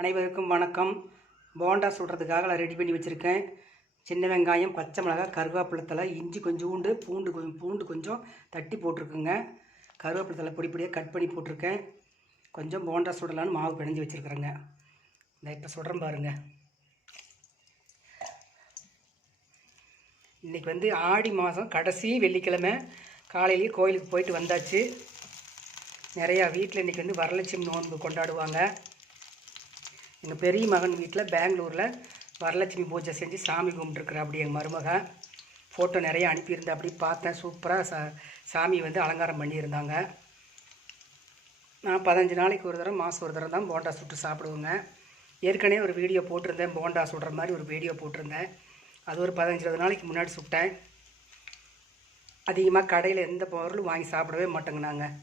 அனைவருக்கும் வணக்கம். போண்டா சுடுறதுக்காக நான் ரெடி பண்ணி வச்சுருக்கேன். சின்ன வெங்காயம், பச்சை மிளகாய், கருவேப்பிலை, இஞ்சி கொஞ்சோண்டு, பூண்டு கொஞ்சம் தட்டி போட்டிருக்குங்க. கருவேப்பிலை பொடி பொடியாக கட் பண்ணி போட்டிருக்கேன். கொஞ்சம் போண்டா சுடலான்னு மாவு பிணைஞ்சி வச்சுருக்குறேங்க. இந்த இப்போ சுடுறேன் பாருங்கள். இன்றைக்கி ஆடி மாதம் கடைசி வெள்ளிக்கிழமை காலையிலேயே கோயிலுக்கு போயிட்டு வந்தாச்சு. நிறையா வீட்டில் இன்றைக்கி வரலட்சுமி நோன்பு கொண்டாடுவாங்க. எங்கள் பெரிய மகன் வீட்டில் பெங்களூரில் வரலட்சுமி பூஜை செஞ்சு சாமி கும்பிட்டுருக்குற அப்படி எங்கள் மருமக ஃபோட்டோ நிறைய அனுப்பியிருந்தேன். அப்படி பார்த்தேன். சூப்பராக சாமி அலங்காரம் பண்ணியிருந்தாங்க. நான் 15 நாளைக்கு ஒரு தடவை மாதம் ஒரு தடவை தான் போண்டா சுட்டு சாப்பிடுவோங்க. ஏற்கனவே ஒரு வீடியோ போட்டிருந்தேன், போண்டா சுடுற மாதிரி ஒரு வீடியோ போட்டிருந்தேன். அது ஒரு 15-20 நாளைக்கு முன்னாடி சுட்டேன். அதிகமாக கடையில் எந்த பொருளும் வாங்கி சாப்பிடவே மாட்டோங்க நாங்கள்.